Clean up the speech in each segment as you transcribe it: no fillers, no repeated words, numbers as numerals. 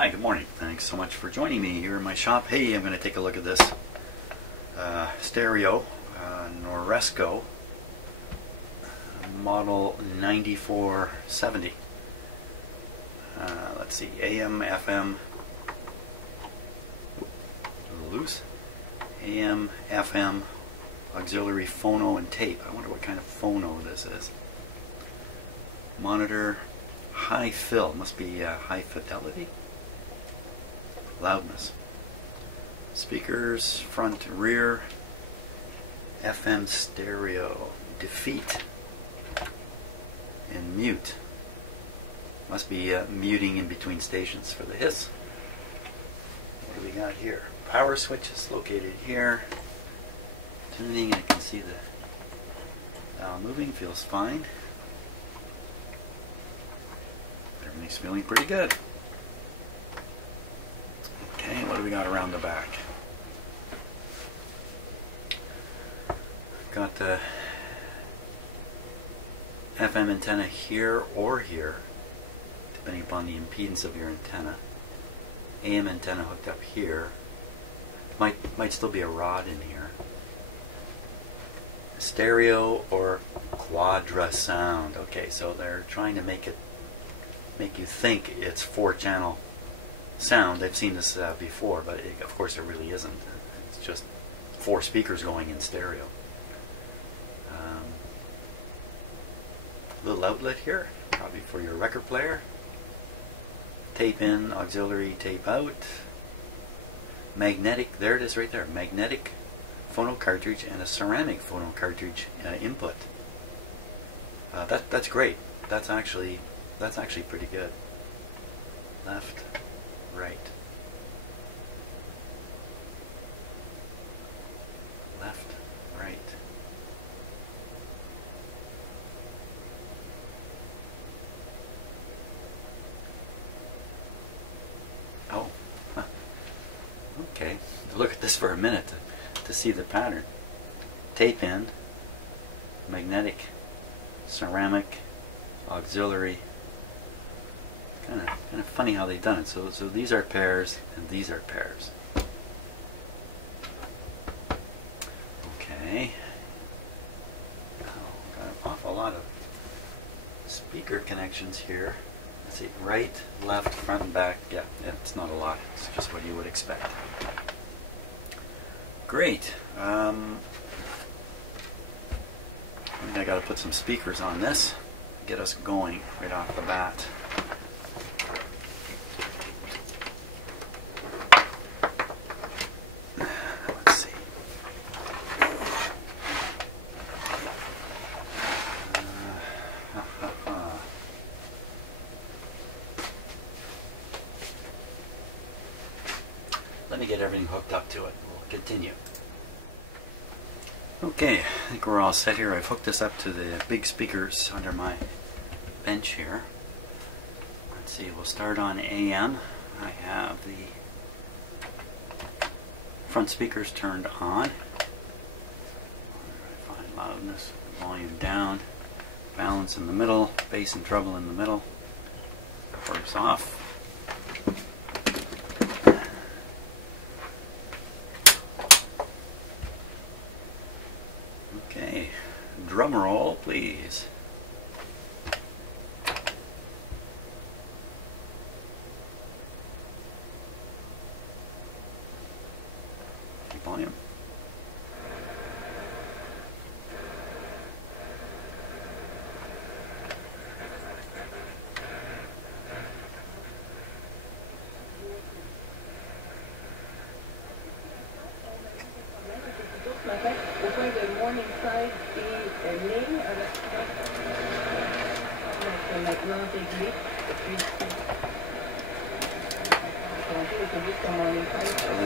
Hi, good morning. Thanks so much for joining me here in my shop. Hey, I'm going to take a look at this stereo, Noresco, model 9470. Let's see, AM, FM, a little loose, AM, FM, auxiliary phono and tape. I wonder what kind of phono this is. Monitor, high fill, must be high fidelity. Loudness. Speakers, front, rear, FM stereo, defeat, and mute. Must be muting in between stations for the hiss. What do we got here? Power switch is located here. Tuning, I can see the dial moving, feels fine. Everything's feeling pretty good. Okay, what do we got around the back? Got the FM antenna here or here, depending upon the impedance of your antenna. AM antenna hooked up here. Might still be a rod in here. Stereo or quadra sound. Okay, so they're trying to make you think it's 4-channel sound. I've seen this before, but of course it really isn't. It's just 4 speakers going in stereo. Little outlet here, probably for your record player. Tape in, auxiliary tape out. Magnetic, there it is right there. Magnetic phono cartridge and a ceramic phono cartridge input. That's great. That's actually pretty good. Left, right. Left, right. Oh, huh. Okay. Look at this for a minute to see the pattern. Tape in, magnetic, ceramic, auxiliary. Kind of funny how they've done it. So these are pairs and these are pairs. Okay. Oh, got an awful lot of speaker connections here. Let's see, right, left, front, and back. Yeah, it's not a lot. It's just what you would expect. Great. I think I got to put some speakers on this. Get us going right off the bat. Let me get everything hooked up to it. We'll continue. Okay, I think we're all set here. I've hooked this up to the big speakers under my bench here. Let's see, we'll start on AM. I have the front speakers turned on. Find loudness, volume down, balance in the middle, bass and treble in the middle. Chorus off. Okay, drum roll, please. Volume.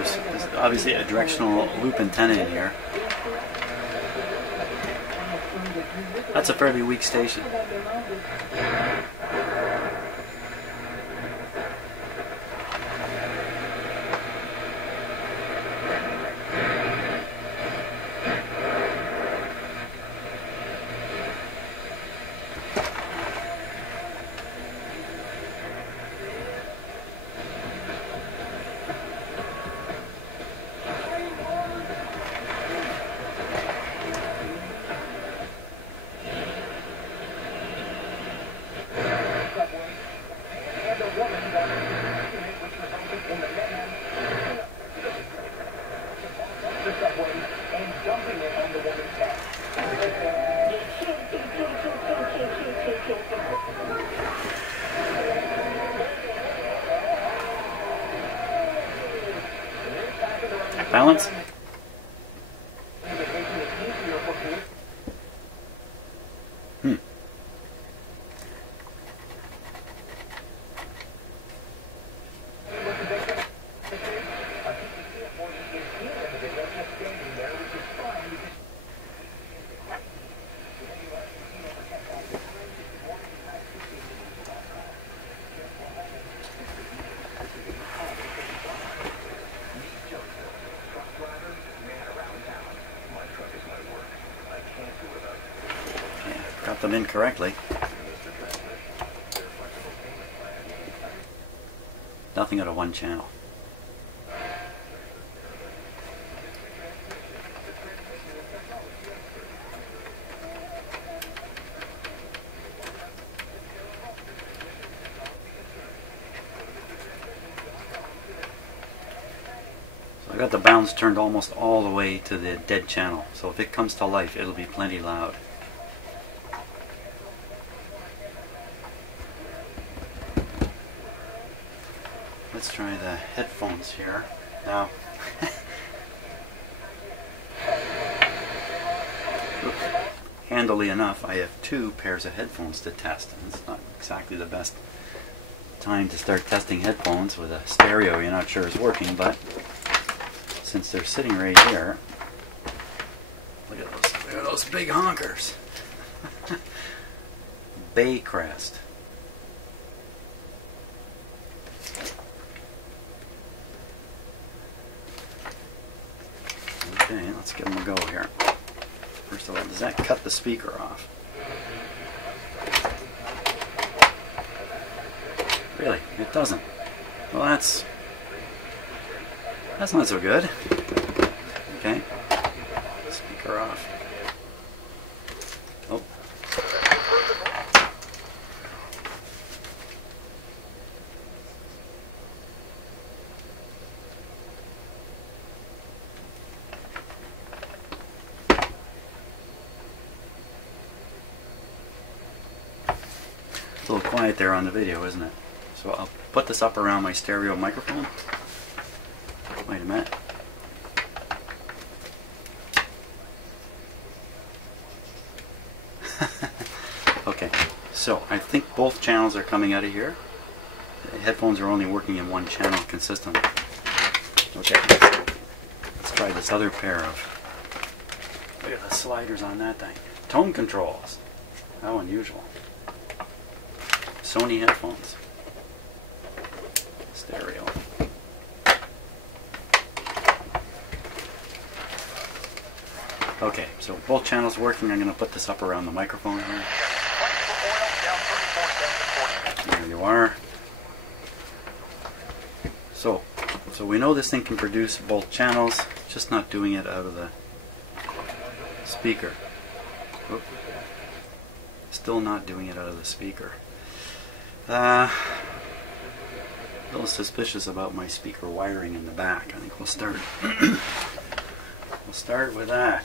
So there's obviously a directional loop antenna in here. That's a fairly weak station. Balance. Got them in correctly. Nothing out of one channel. So I got the bounce turned almost all the way to the dead channel. So if it comes to life, it'll be plenty loud. Let's try the headphones here. Now, handily enough, I have 2 pairs of headphones to test. And it's not exactly the best time to start testing headphones with a stereo you're not sure is working, but since they're sitting right here, look at those big honkers. Bay Crest. Okay, let's give them a go here. First of all, does that cut the speaker off? Really? It doesn't. Well, that's not so good. Okay. Speaker off. Oh. A little quiet there on the video, isn't it? So I'll put this up around my stereo microphone. Wait a minute. Okay, so I think both channels are coming out of here. The headphones are only working in one channel consistently. Okay, let's try this other pair of... Look at the sliders on that thing. Tone controls. How unusual. Sony headphones. Stereo. Okay, so both channels working. I'm going to put this up around the microphone here. There you are. So we know this thing can produce both channels, just not doing it out of the speaker. Oop. Still not doing it out of the speaker. A little suspicious about my speaker wiring in the back. I think we'll start. We'll start with that.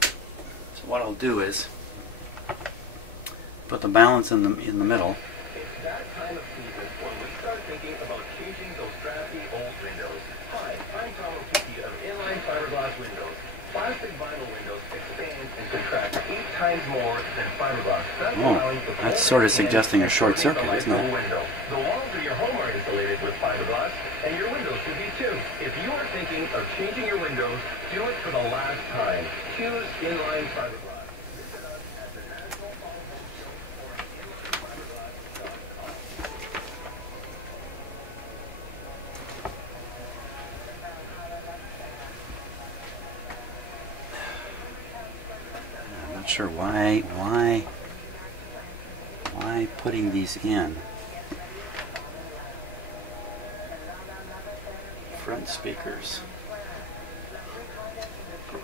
So what I'll do is put the balance in the middle. It's that time of season when we start thinking about changing those drafty old windows. Hi, I'm Tom O'Keefe of Inline Fiberglass Windows. Plastic vinyl windows expand and contract 8 times more than fiberglass. That's sort of suggesting a short circuit, isn't it? The walls of your home are insulated with fiberglass, and your windows should be too. If you are thinking of changing your windows, do it for the last time. Choose Inline Fiberglass. Not sure why putting these in. Front speakers,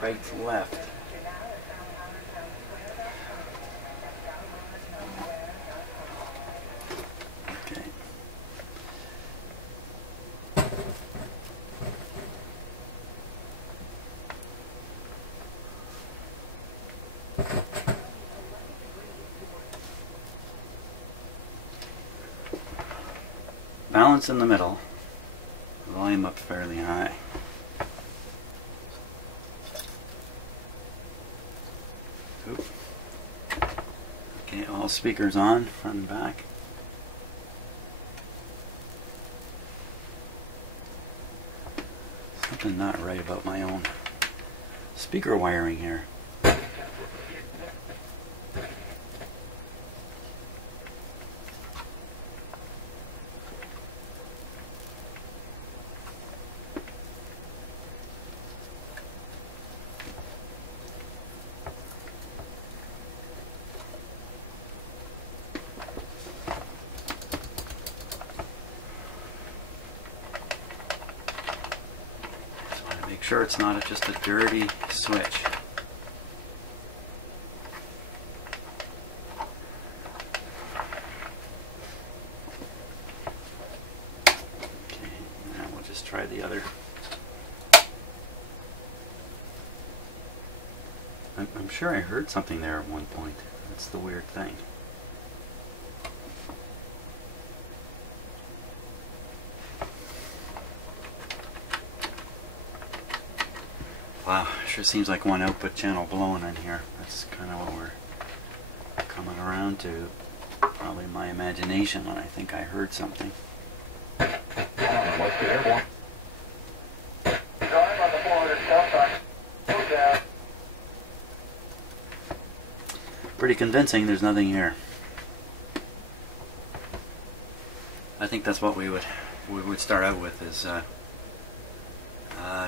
right, left. Okay. Balance in the middle. volume up fairly high. Oop. Okay, all speakers on, front and back. Something not right about my own speaker wiring here. Make sure it's not just a dirty switch. Okay, now we'll just try the other. I'm sure I heard something there at one point. That's the weird thing. Wow, sure seems like one output channel blowing in here. That's kind of what we're coming around to. Probably my imagination when I think I heard something. Pretty convincing, there's nothing here. I think that's what we would start out with is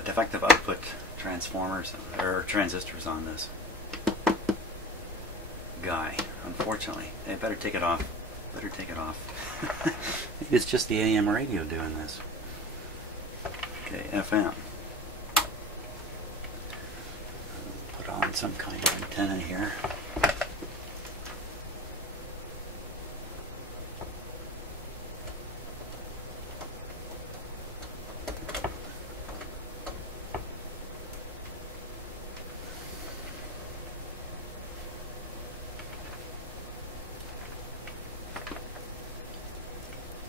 defective output transformers or transistors on this guy. Unfortunately, they better take it off. Better take it off. Maybe it's just the AM radio doing this. Okay, FM. Put on some kind of antenna here.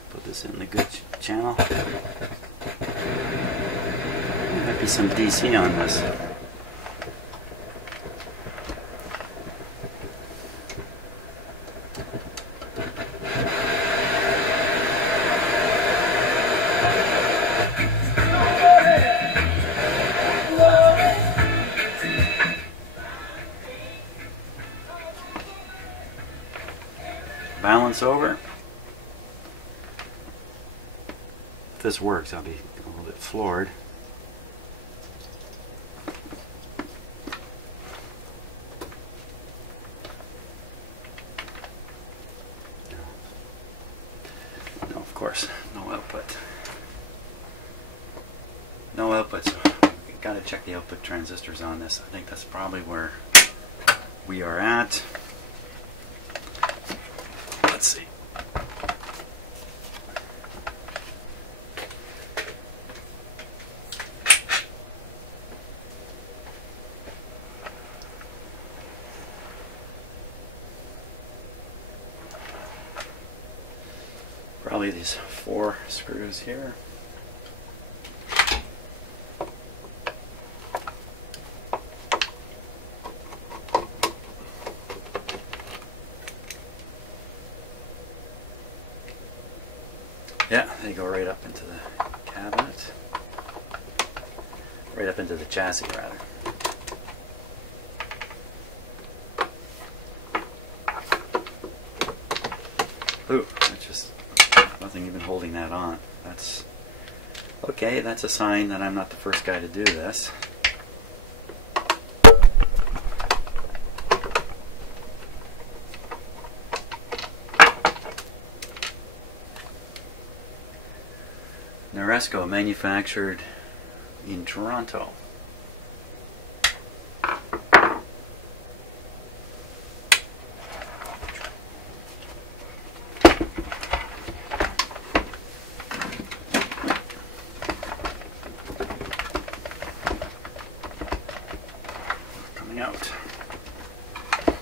Put this in the good channel. There might be some DC on this. Balance over. If this works, I'll be a little bit floored. No, of course, no output. No output, so we've got to check the output transistors on this. I think that's probably where we are at. Let's see. Probably these 4 screws here. Yeah, they go right up into the cabinet. Right up into the chassis, rather. Ooh, that's just nothing even holding that on. That's okay, that's a sign that I'm not the first guy to do this. Noresco, manufactured in Toronto. Coming out.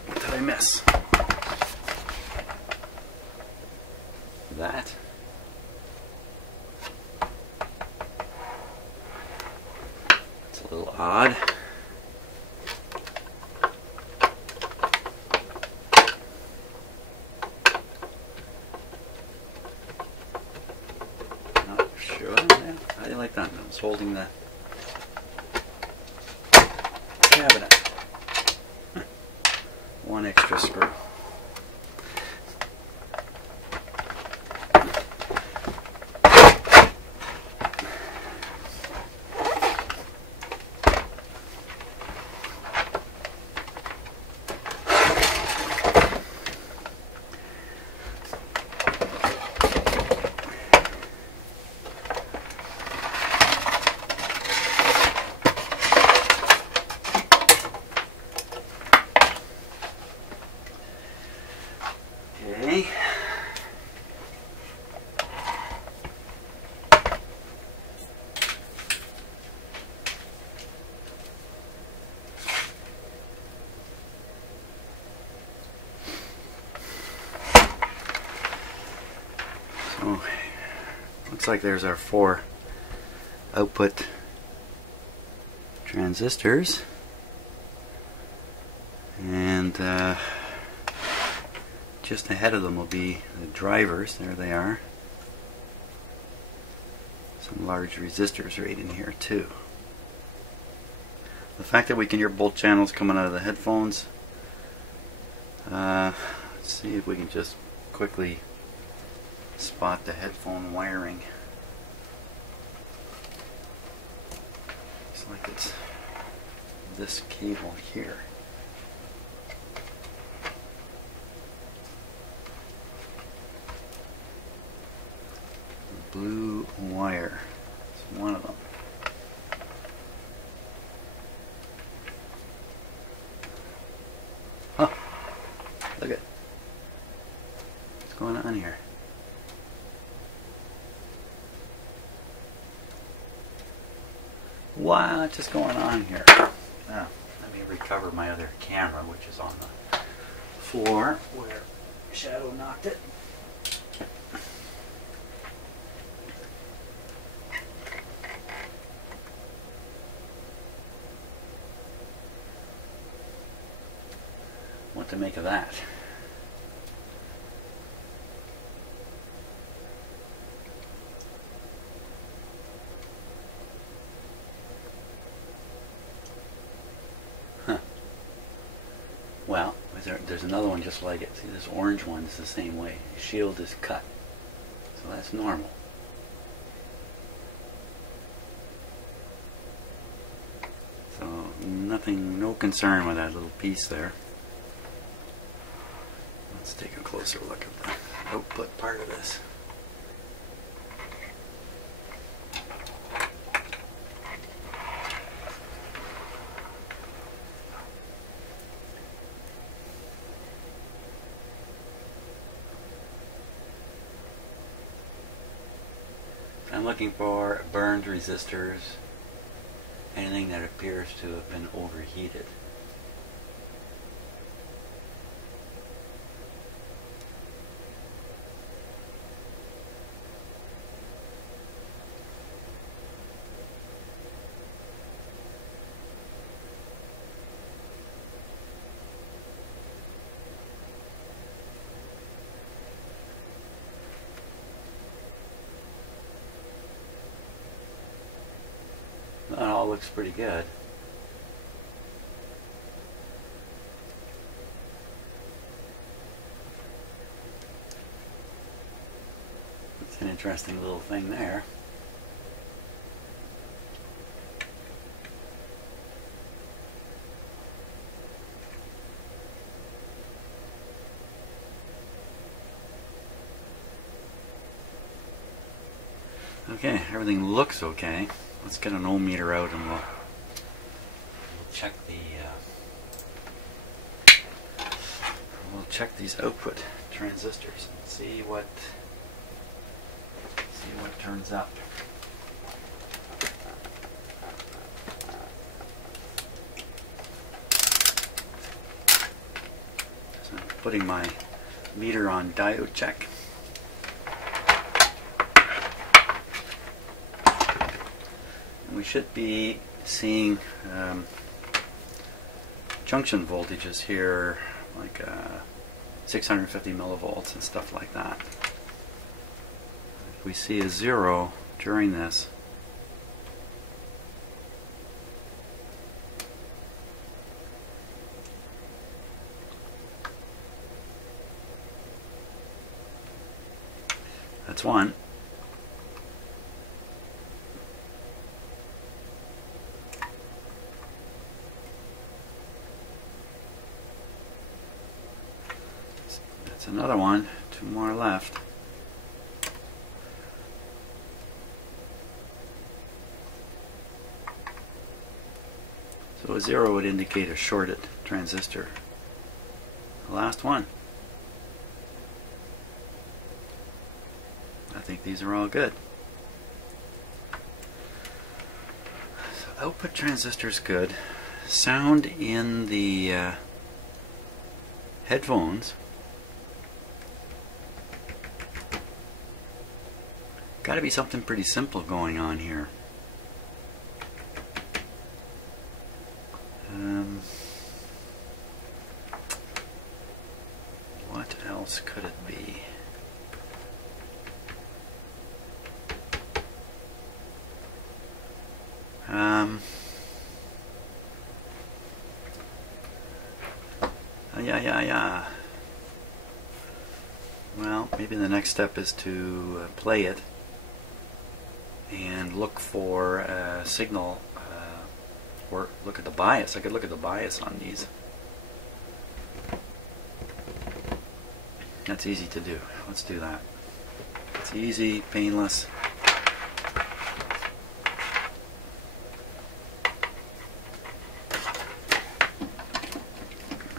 What did I miss? That. a little odd. Not sure. Yeah, how do you like that? I was holding the cabinet. One extra screw. Okay. So, looks like there's our 4 output transistors, and just ahead of them will be the drivers. There they are. Some large resistors right in here too. The fact that we can hear both channels coming out of the headphones, let's see if we can just quickly spot the headphone wiring. Looks like it's this cable here. Blue wire. It's one of them. Huh. Look at what's going on here. What's just going on here? Now, let me recover my other camera, which is on the floor where Shadow knocked it. What to make of that? Huh. Well, there's another one just like it. See, this orange one is the same way. The shield is cut. So that's normal. So nothing, no concern with that little piece there. Let's take a closer look at the output part of this. I'm looking for burned resistors, anything that appears to have been overheated. That all looks pretty good. It's an interesting little thing there. Okay, everything looks okay. Let's get an ohm meter out and we'll check these output transistors and see what turns up. So I'm putting my meter on diode check. We should be seeing junction voltages here, like 650 millivolts and stuff like that. If we see a 0 during this, that's 1. That's another one. 2 more left. So a 0 would indicate a shorted transistor. The last one. I think these are all good. So output transistor's good. Sound in the headphones. Got to be something pretty simple going on here. What else could it be? Yeah. Well, maybe the next step is to play it and look for a signal, or look at the bias. I could look at the bias on these. That's easy to do. Let's do that. It's easy, painless.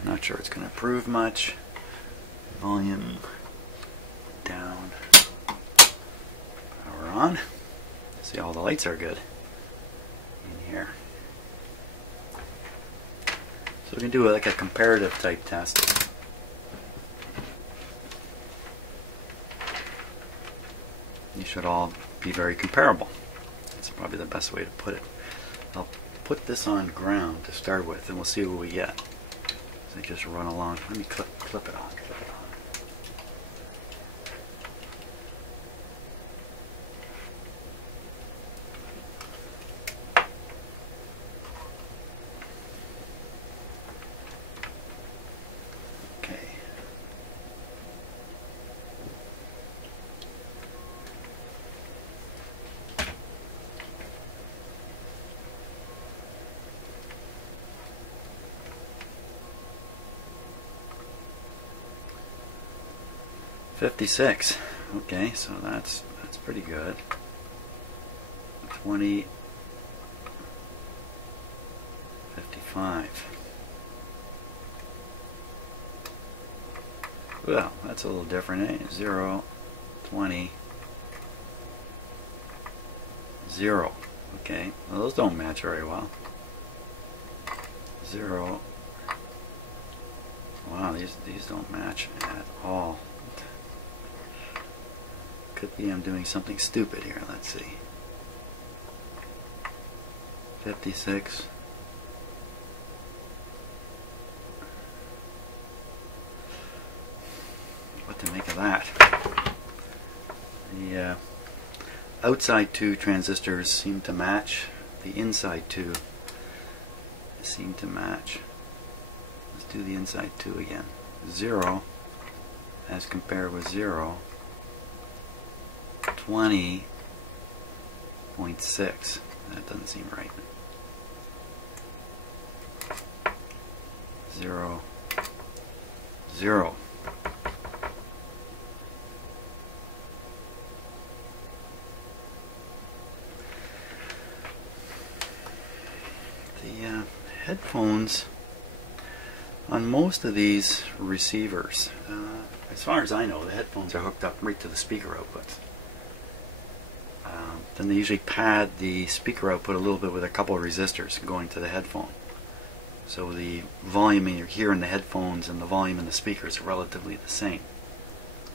Not sure it's going to prove much. Volume down. Power on. See, all the lights are good in here. So we can do like a comparative type test. You should all be very comparable. That's probably the best way to put it. I'll put this on ground to start with, and we'll see what we get. So I just run along. Let me clip it on. Okay. $56. Okay, so that's pretty good. 20, 55. Well, that's a little different, eh? 0, 20, 0. Okay, well, those don't match very well. 0. Wow, these don't match at all. Could be I'm doing something stupid here. Let's see. 56. What to make of that? The outside two transistors seem to match. The inside two seem to match. Let's do the inside two again. 0 as compared with 0. 20.6. That doesn't seem right. 0, 0. The headphones on most of these receivers, as far as I know, the headphones are hooked up right to the speaker outputs. Then they usually pad the speaker output a little bit with a couple of resistors going to the headphone. So the volume you hear in the headphones and the volume in the speakers are relatively the same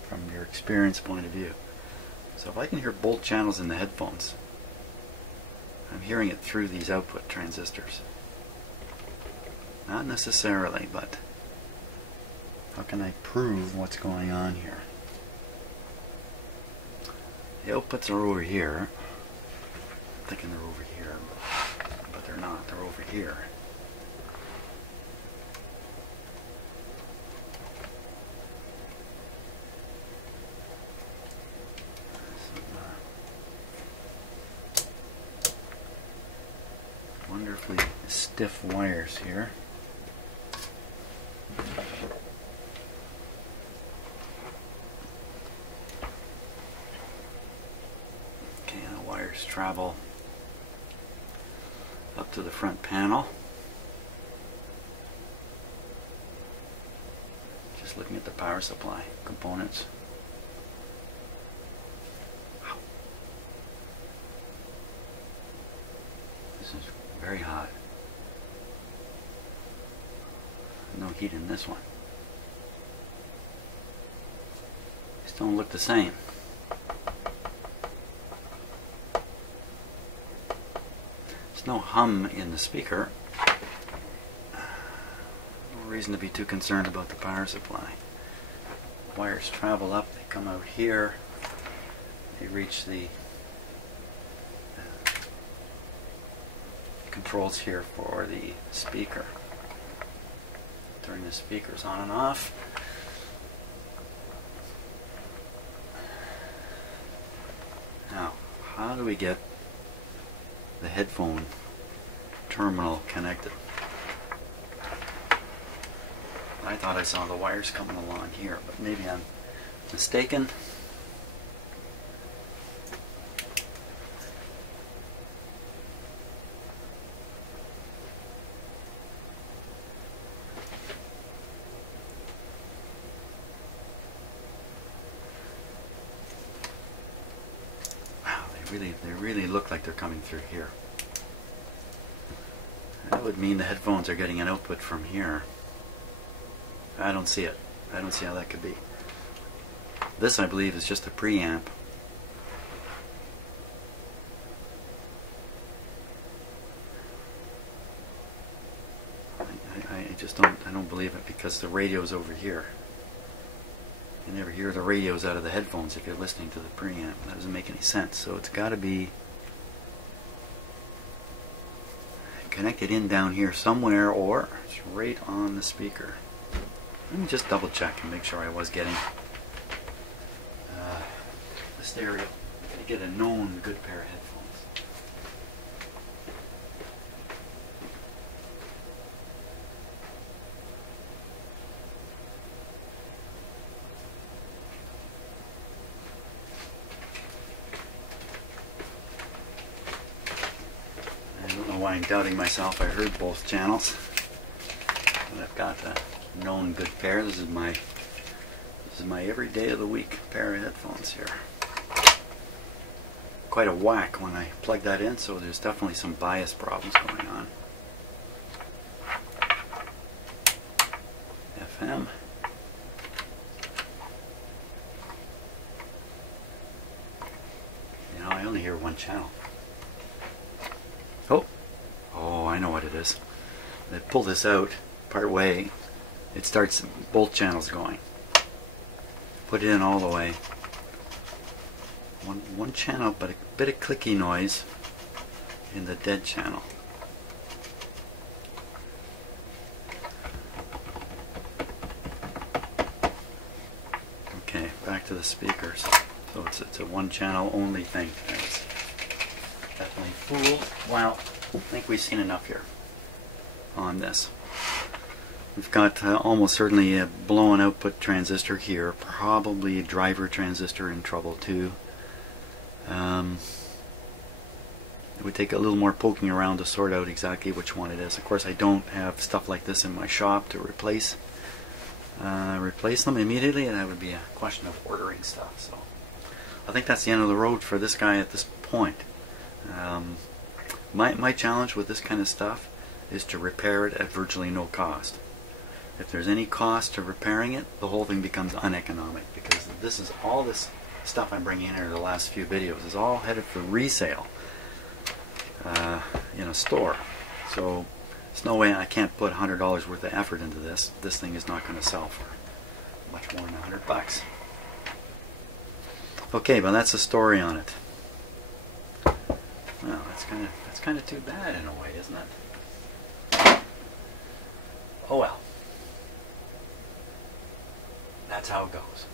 from your experience point of view. So if I can hear both channels in the headphones, I'm hearing it through these output transistors. Not necessarily, but how can I prove what's going on here? The outputs are over here. I'm thinking they're over here, but they're not. They're over here. Wonderfully stiff wires here. Okay, and the wires travel up to the front panel. Just looking at the power supply components. This is very hot. No heat in this one. These don't look the same. There's no hum in the speaker. No reason to be too concerned about the power supply. Wires travel up, they come out here, they reach the controls here for the speaker. Turn the speakers on and off. Now, how do we get the headphone terminal connected? I thought I saw the wires coming along here, but maybe I'm mistaken. They really look like they're coming through here. That would mean the headphones are getting an output from here. I don't see it. I don't see how that could be. This, I believe, is just a preamp. I don't believe it, because the radio's over here. You never hear the radios out of the headphones if you're listening to the preamp. That doesn't make any sense. So it's got to be connected in down here somewhere, or it's right on the speaker. Let me just double check and make sure I was getting the stereo. I'm going to get a known good pair of headphones. I'm doubting myself. I heard both channels, and I've got a known good pair. This is my every day of the week pair of headphones here. Quite a whack when I plug that in, so there's definitely some bias problems going on. FM. You know, I only hear one channel. Oh, I know what it is. They pull this out part way, it starts both channels going. Put it in all the way. One channel, but a bit of clicky noise in the dead channel. Okay, back to the speakers. So it's a one channel only thing. That's definitely fooled. Wow. I think we've seen enough here on this. We've got almost certainly a blown output transistor here, probably a driver transistor in trouble too. It would take a little more poking around to sort out exactly which one it is. Of course, I don't have stuff like this in my shop to replace them immediately, and that would be a question of ordering stuff. So I think that's the end of the road for this guy at this point. My challenge with this kind of stuff is to repair it at virtually no cost. If there's any cost to repairing it, the whole thing becomes uneconomic, because this is all this stuff I'm bringing in here the last few videos is all headed for resale. in a store. So there's no way I can't put $100 worth of effort into this. This thing is not going to sell for much more than $100. Okay, well that's the story on it. Well, that's kind of too bad in a way, isn't it? Oh well. That's how it goes.